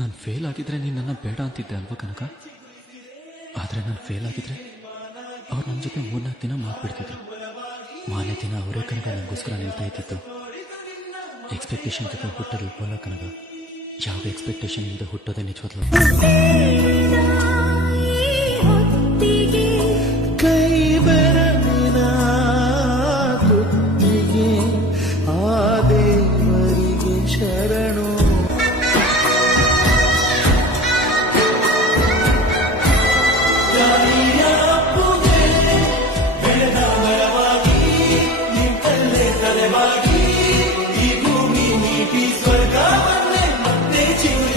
ನಾನು ಫೇಲ್ ಆಗಿದ್ರೆ ನೀನು ನನ್ನ ಬೇಡ ಅಂತಿದ್ದೆ ಅಲ್ವಾ ಕನಕ? ಆದರೆ ನಾನು ಫೇಲ್ ಆಗಿದ್ರೆ ಅವ್ರು ನನ್ನ ಜೊತೆ 3-4 ದಿನ ಮಾತ್ಬಿಡ್ತಿದ್ರು. ಮಾನೇ ದಿನ ಅವರೇ ಕನಕ ನನಗೋಸ್ಕರ ನಿಲ್ತಾ ಇದ್ದಿತ್ತು. ಎಕ್ಸ್ಪೆಕ್ಟೇಷನ್ ಜೊತೆ ಹುಟ್ಟೋದು ಉಪ್ಪಲ್ಲ ಕನಕ. ಯಾವ ಎಕ್ಸ್ಪೆಕ್ಟೇಷನ್ ಇಲ್ಲದೆ ಹುಟ್ಟೋದೇ ನಿಜವಾಗ್ಲೂ. ಕೈ ಬೆರಳಿನ ತುತ್ತಿಗೆ ಆ ದೇವರಿಗೆ ಶರಣು. ಈ ಭೂಮಿ ನೀತಿ ಸ್ವರ್ಗವನ್ನೇ ಮತ್ತೆ ಚಿಗುರಿ